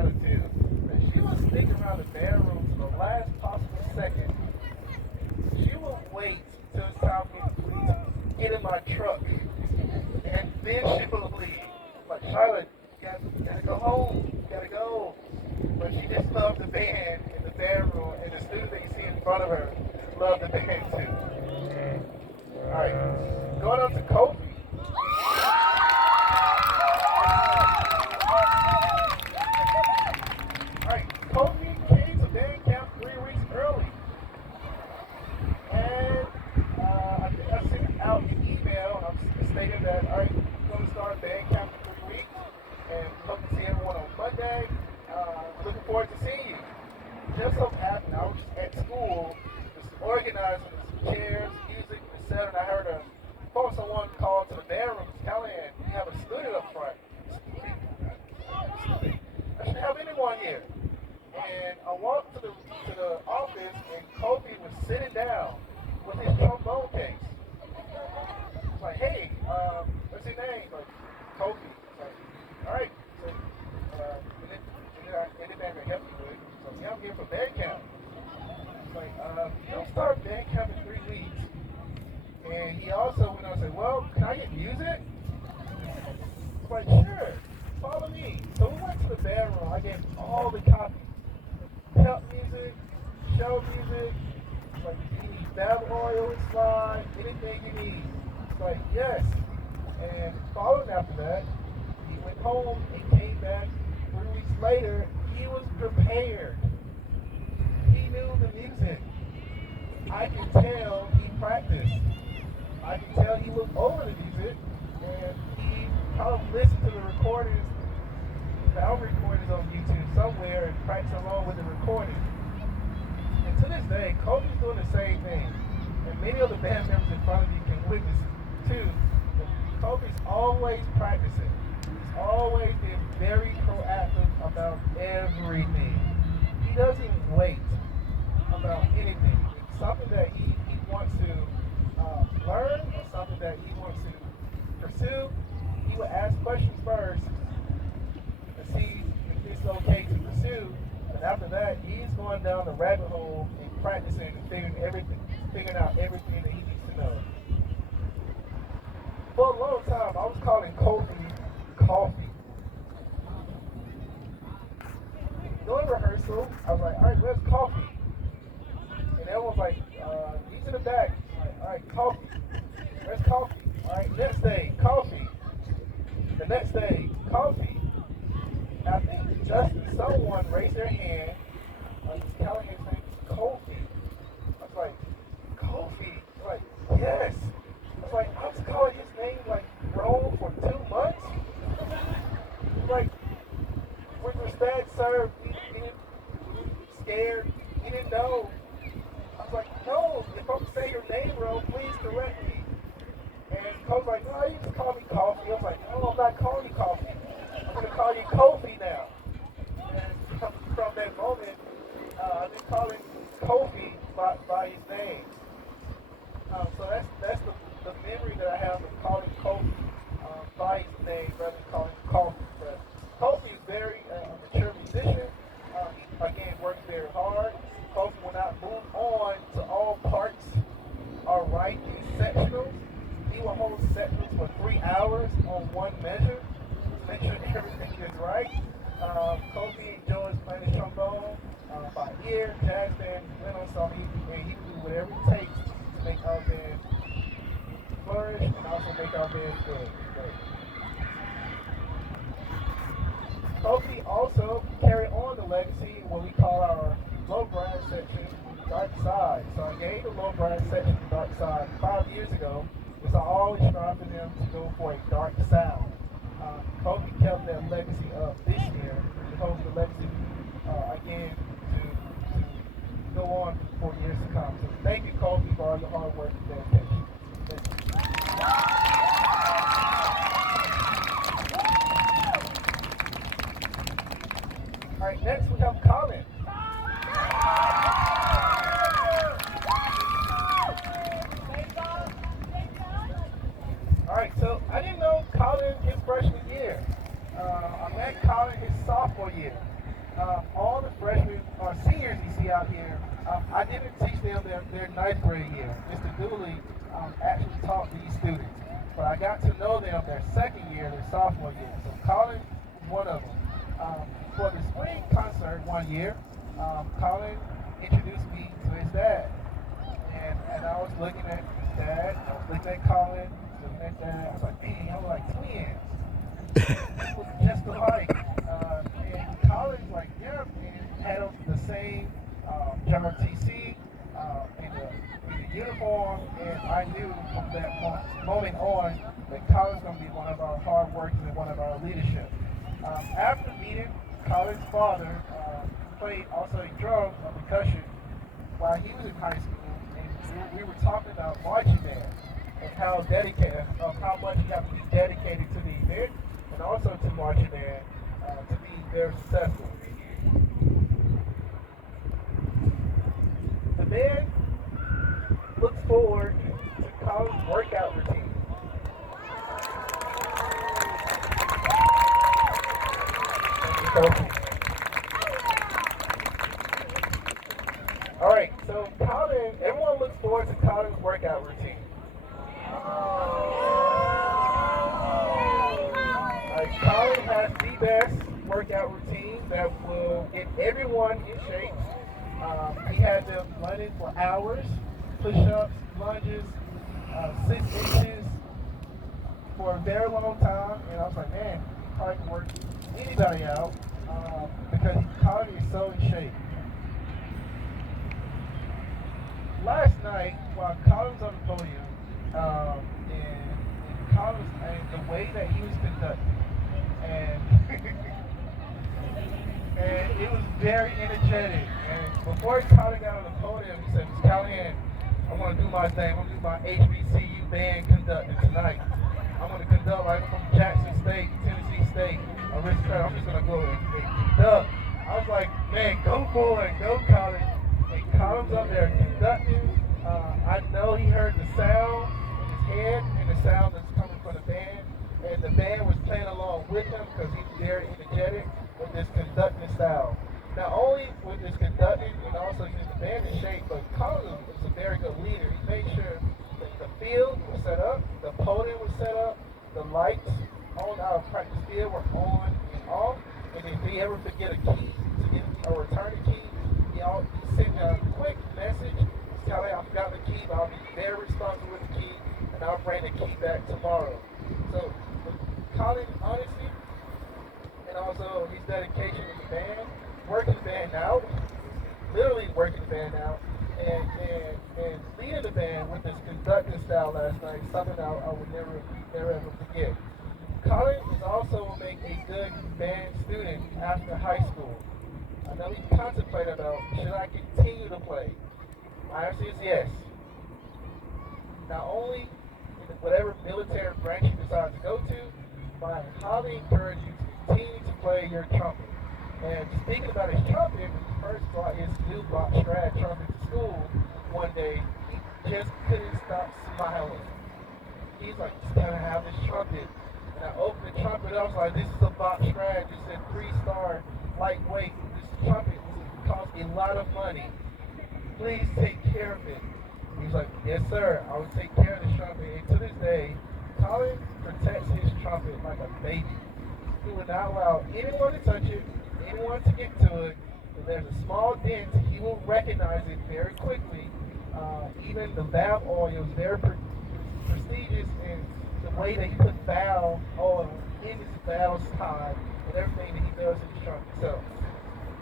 Shyla too. But she will stick around the bedroom to the last possible second. She will wait till it's time for me to please get in my truck. And then she will leave. Like, Shyla, you gotta go home. You gotta go. But she just loves the band in the bedroom, and the students that you see in front of her love the band too. Alright, going on to Kofi. Alright, Kofi came to band camp 3 weeks early. And I think I sent out an email stating that, alright, we're going to start band camp in 3 weeks. And hope to see everyone on Monday. Looking forward to seeing you. Just so happened, I was just at school, just organizing some chairs, music, etc. And I heard a phone someone call to the bedroom, Callahan, you have a student up front. I shouldn't have anyone here. And I walked to the office, and Kobe was sitting down with his trombone case. I was like, hey, what's your name? Like, Kobe. Like, all right. So, anything I can help you with? So, yeah, I'm here for band camp. Like, you don't start band camp in 3 weeks. And he also went on and said, well, can I get music? I was like, sure, follow me. So we went to the bedroom. I gave all the copies. Pep music, show music, like, you need battle oil and slide, anything you need. It's like, yes. And following after that, he went home and came back 3 weeks later. He was prepared. He knew the music. I can tell he practiced. I can tell he looked over the music, and he probably listened to the recordings, the album recordings on YouTube somewhere, and practiced along with the recording. And to this day, Kobe's doing the same thing. And many of the band members in front of you can witness too. Kobe's always practicing. He's always been very proactive about everything. He doesn't wait about anything. It's something that he wants to learn, or something that he wants to pursue. He will ask questions first to see if it's okay to pursue. And after that, he's going down the rabbit hole and practicing and figuring out everything that he needs to know. For a long time, I was calling Kofi Coffee. During rehearsal, I was like, all right, where's coffee? And everyone's like, he's in the back. Like, all right, coffee. Where's coffee? All right, next day, coffee. The next day, coffee. And I think just someone raised their hand, Callahan's name is Kofi. I was like, Kofi? Like, yes. I was like, I was calling his name like wrong for 2 months. Like, when your dad served, he didn't scared, he didn't know. I was like, no, if I'm saying your name wrong, please correct me. And Kofi's like, no, you just call me Coffee. I was like, no, I'm not calling you Coffee. I'm going to call you Kofi now. And from that moment, I've been calling Kofi by his name. So that's the memory that I have of calling Kofi by his name rather than calling him Coffee. But Kofi is very mature musician. He, again, works very hard. Kofi will not move on to all parts are right in sectionals. He will hold sectionals for 3 hours on one measure to make sure everything is right. Kofi enjoys playing the trombone by ear, jazz band, rhythm, so he will do whatever it takes to make our band flourish and also make our band good. Kofi also carry on the legacy what we call our LaVergne section, Dark Side. So I gave the LaVergne section Dark Side 5 years ago, because I always strive for them to go for a dark sound. Kofi kept that legacy up this year. He hopes the legacy again to go on for years to come. So thank you, Kofi, for all your hard work and dedication. Thank you. All right, next we have Colin. All right, so I didn't know Colin his freshman year. I met Colin his sophomore year. All the freshmen or seniors you see out here, I didn't teach them their ninth grade year. Mr. Dooley actually taught these students. But I got to know them their second year, their sophomore year. So Colin was one of them. For the spring concert one year, Colin introduced me to his dad. And I was looking at his dad, I was looking at Colin, I was looking at dad. I was like, dang, I was like twins. It was just alike. And Colin's like, yeah, and had on the same John TC in the uniform, and I knew from that moment on that Colin's going to be one of our hard workers and one of our leadership. After meeting Colin's father, played also drums or percussion while he was in high school, and we were talking about marching band and how dedicated, of how much you have to be dedicated to the event and also to marching band to be very successful. The band looks forward to Colin's workout routine. All right, so Colin, everyone looks forward to Colin's workout routine. Colin has the best workout routine that will get everyone in shape. He had them running for hours, push-ups, lunges, 6 inches for a very long time. And I was like, man, he probably can work anybody out because Colin is so in shape. Last night, while Colin's on the podium, and Colin's and the way that he was conducting, and and it was very energetic. And before Colin got on the podium, he said, "Mr. Callahan, I want to do my thing. I want to do my HBCU band conducting tonight. I'm going to conduct right from Jackson State, Tennessee State, Aristocrat. I'm just going to go and conduct." I was like, man, go for it, go Colin. And Colin's up there conducting. I know he heard the sound in his head and the sound that's coming from the band. And the band was playing along with him because he's very energetic with this conducting style. Not only with this conducting and also getting the band in shape, but Colin was a very good leader. He made sure that the field was set up, the podium was set up, the lights on our practice field were on and off. And if he ever forget a key to get a return key, he sent a quick message telling I forgot the key, but I'll be very responsible with the key, and I'll bring the key back tomorrow. So Colin's honesty and also his dedication to the band, working the band out, literally working the band out, and leading the band with this conducting style last night, something I would never ever forget. Colin is also will make a good band student after high school. I know he contemplated about should I continue to play. My answer is yes. Not only in whatever military branch you decide to go to, but I highly encourage you to continue to play your trumpet. And speaking about his trumpet, when he first brought his new block Strad trumpet to school one day, he just couldn't stop smiling. He's like, just gotta have this trumpet. And I opened the trumpet up, I was like, this is a box Strad. It said 3-star, lightweight. This trumpet costs a lot of money. Please take care of it. He was like, yes sir, I will take care of this trumpet. And to this day, Colin protects his trumpet like a baby. He will not allow anyone to touch it, anyone to get to it. If there's a small dent, he will recognize it very quickly. Even the valve oil is very prestigious in the way that he puts valve oil in his valve side and everything that he does in his trumpet. So,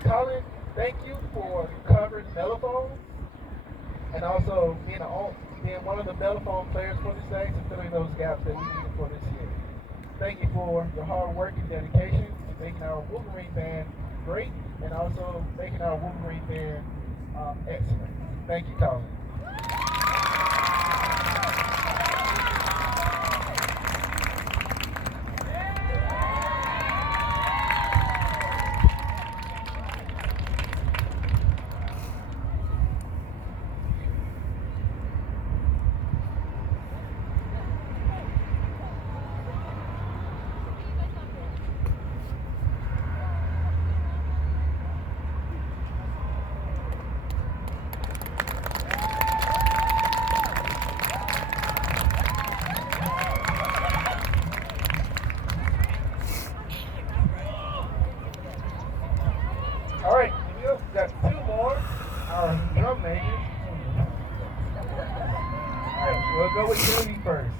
Colin, thank you for covering mellophone and also being one of the mellophone players for this day and filling those gaps that we needed for this year. Thank you for your hard work and dedication to making our Wolverine band great and also making our Wolverine band excellent. Thank you, Colin. go with Genevieve first.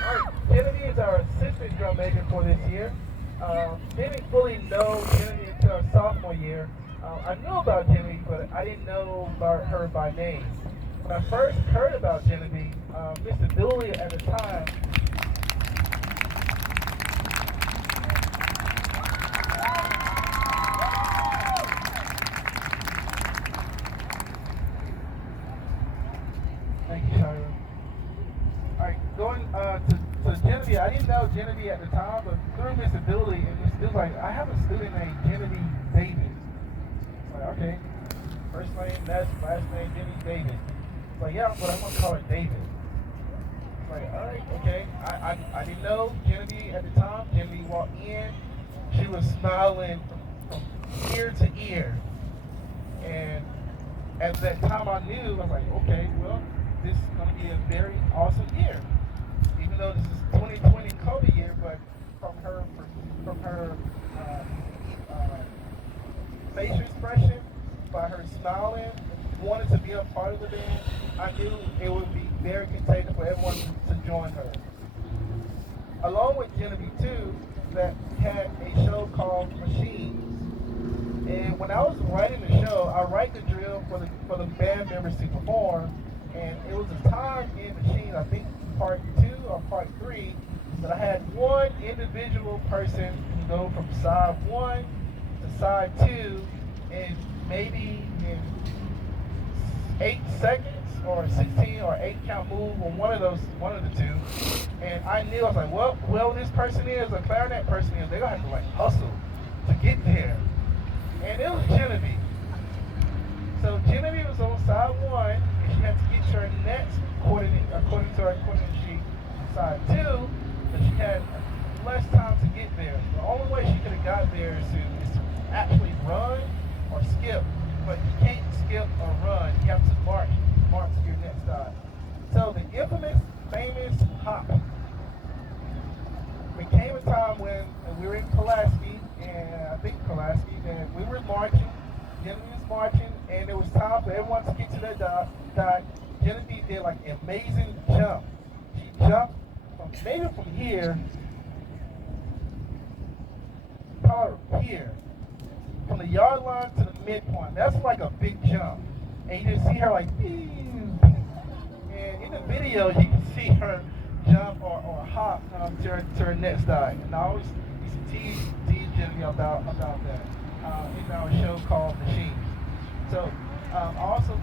All right, Genevieve is our assistant drum major for this year. Didn't fully know Genevieve until our sophomore year. I knew about Genevieve, but I didn't know about her by name. When I first heard about Genevieve, Mr. Dooley at the time. Thank you, Tyra. All right, going to Genevieve. I didn't know Genevieve at the time, but through Mr. Dooley, and Mr. Dooley like, I have a student named Genevieve Davis. Like, okay, first name, last name, Genevieve Davis. Like, yeah, but I'm gonna call her David. Like, all right, okay. I didn't know Genevieve at the time. Genevieve walked in, she was smiling from ear to ear, and at that time I knew, I was like, okay, well, this is gonna be a very awesome year. Even though this is 2020 COVID year, but from her facial expression, by her smiling, wanted to be a part of the band, I knew it would be very contagious for everyone to join her. Along with Genevieve too, that had a show called Machines. And when I was writing the show, I write the drill for the band members to perform. And it was a time in Machines, I think part 2 or part 3, that I had one individual person go from side 1 to side 2 and maybe in 8 seconds or 16 or 8 count move on one of the two. And I knew, I was like, well, whoever this person is, a clarinet person is, they're gonna have to like hustle to get there. And it was Genevieve. So Genevieve was on side 1, and she had to get her next according to her coordinating sheet. Side 2, but she had less time to get there. The only way she could have got there is to actually run or skip. But you can't skip or run. You have to march to your next side. So the infamous, famous hop became a time when we were in Pulaski, and I think Pulaski, and we were marching. Genevieve was marching, and it was time for everyone to get to their dot. Genevieve did like an amazing jump. She jumped maybe from here, probably here, from the yard line to the midpoint. That's like a big jump. And you just see her like, and in the video, you can see her jump or hop to her next dive. And I always used to tease Genevieve about that in our show called Machines. So I also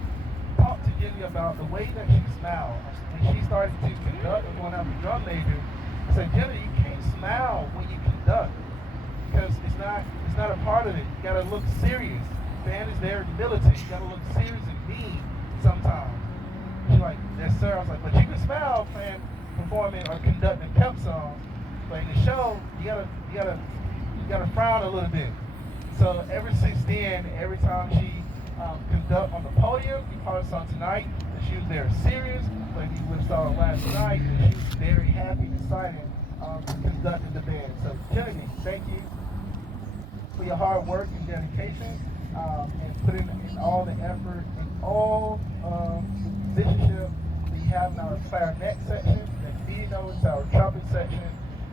talked to Genevieve about the way that she smiled. When she started to conduct and going out the drum major, I said, Genevieve, you can't smile when you conduct because it's not a part of it. You gotta look serious. Band is there militant. You gotta look serious and mean sometimes. She's like, yes sir. I was like, but you can smile playing, performing or conducting pep songs. But in the show, you gotta frown a little bit. So ever since then, every time she conduct on the podium, you probably saw tonight that she was very serious. Like you would have saw last night, that she was very happy and excited conducting the band. So Genevieve, thank you for your hard work and dedication, and putting in all the effort and all the musicianship we have in our clarinet section, and feeding over to our trumpet section.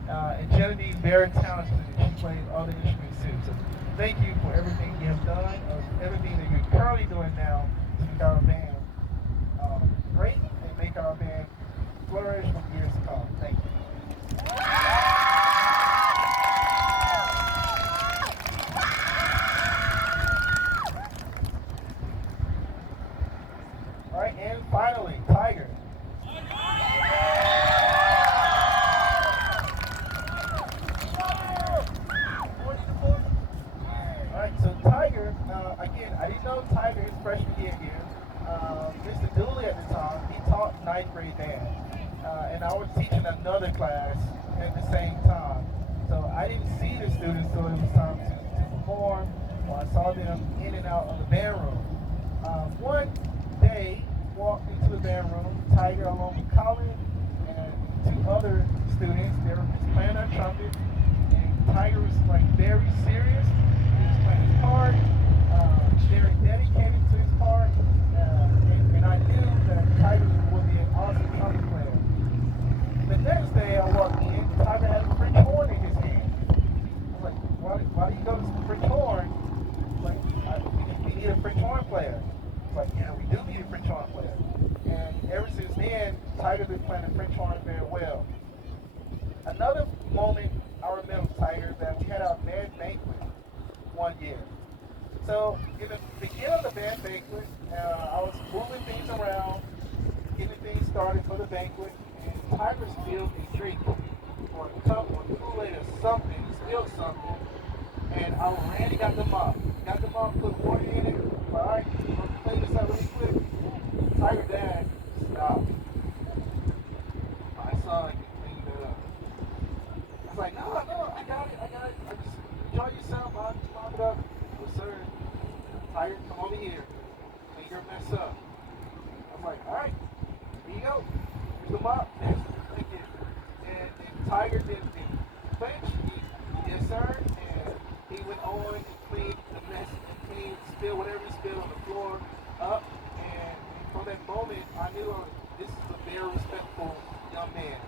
And Genevieve, very talented, and she plays other instruments too. So thank you for everything you have done, everything that you're currently doing now to make our band great and make our band flourish for years to come. Thank you. All right, and finally, Tiger. So Tiger, again, I didn't know Tiger his freshman year here. Mr. Dooley at the time, he taught 9th grade band. And I was teaching another class at the same time. So I didn't see the students until it was time to perform, or I saw them in and out of the band room. One day, walked into the band room, Tiger along with Colin and 2 other students. They were just playing their trumpet, and Tiger was like very serious. He was playing his part. very dedicated to his part, and I knew that Tiger would be an awesome trumpet player. The next day I walked in, Tiger had a French horn in his hand. I was like, why do you go to French horn? Like, we need a French horn player. It's like, yeah, we do need a French horn player. And ever since then, Tiger's been playing the French horn very well. Another moment I remember, Tiger, that we had our band banquet one year. So in the beginning of the band banquet, I was moving things around, getting things started for the banquet, and Tiger spilled a drink or a cup or Kool-Aid or something. He spilled something, and I ran and got the mop. Got the mop, put water in it. All right, let's clean this up really quick. Tiger dad stopped. My son can clean that up. I was like, no, I got it. I just enjoy yourself. I'll just mop it up. Yes, sir. Tiger, come over here. Clean your mess up. I was like, all right, here you go. Here's the mop. Thank you. And Tiger didn't flinch. Yes, sir. And he went on and cleaned the mess and cleaned, spilled whatever he spilled on the floor up. And from that moment, I knew this is a very respectful young man.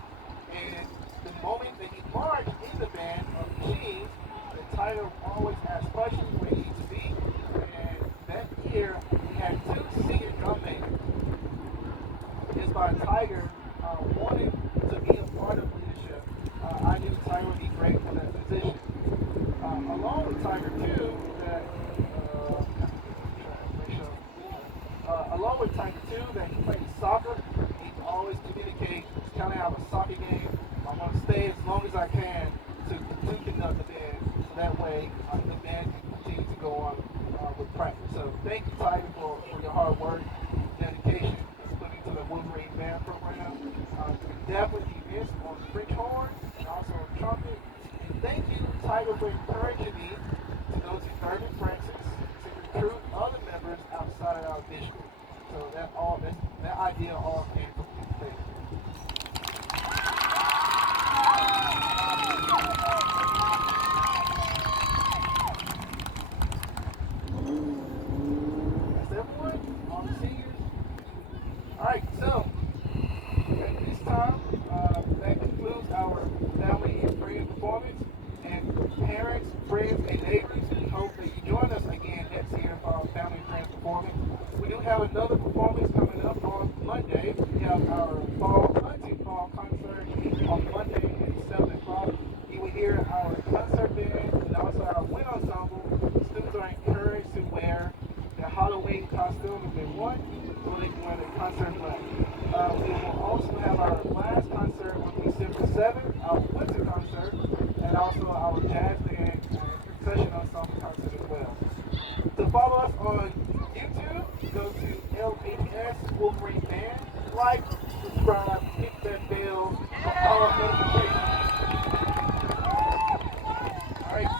And the moment that he marched in the band of machines, the Tiger always asked questions where he needs to be. And that year, we had 2 senior drum majors. It's by Tiger wanted to be a part of leadership. I knew Tiger would be great for that position. Along with Tiger too, along with Tiger too, that he played soccer. He can always communicate. It's kind of have a soccer game. I want to stay as long as I can to conduct the band, so that way the band can continue to go on with practice. So thank you, Tiger, for your hard work, dedication, put into the Wolverine band program. You definitely be missed on the French horn and also on trumpet. And thank you, Tiger, for encouraging me to go to Thurman, Francis, to recruit other members outside our district. So that idea all came from you. Thank you. That's everyone? All the seniors? Alright, so at this time, that concludes our family and friend performance. And parents, friends, and neighbors, we hope that you join us again next year for our family and friends performance. We do have another performance coming up on Monday. We have our hunting fall concert on Monday at 7 o'clock. You will hear our concert band and also our wind ensemble. Students are encouraged to wear their Halloween costume if they want, so they can wear their concert flag. We will also have our last concert on December 7th, our winter concert, and also our jazz band and percussion ensemble concert as well. To follow us on YouTube, go to LHS Wolverine Band, like, subscribe, hit that bell, all notifications. Alright,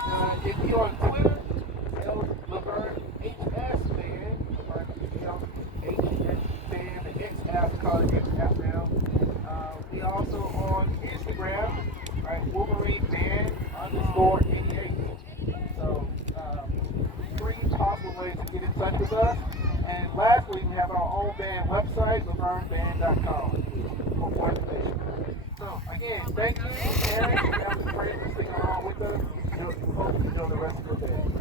if you're on Twitter, LaVergne HS Band, or LHS Band, the X app, call it X app now. We also on Instagram, right, Wolverine Band _88. So, 3 possible ways to get in touch with us. And lastly, we have our own band website, LaVergneBand.com, for more information. So, again, thank you, parents, and family friends for sticking along with us. We hope you enjoy the rest of your day.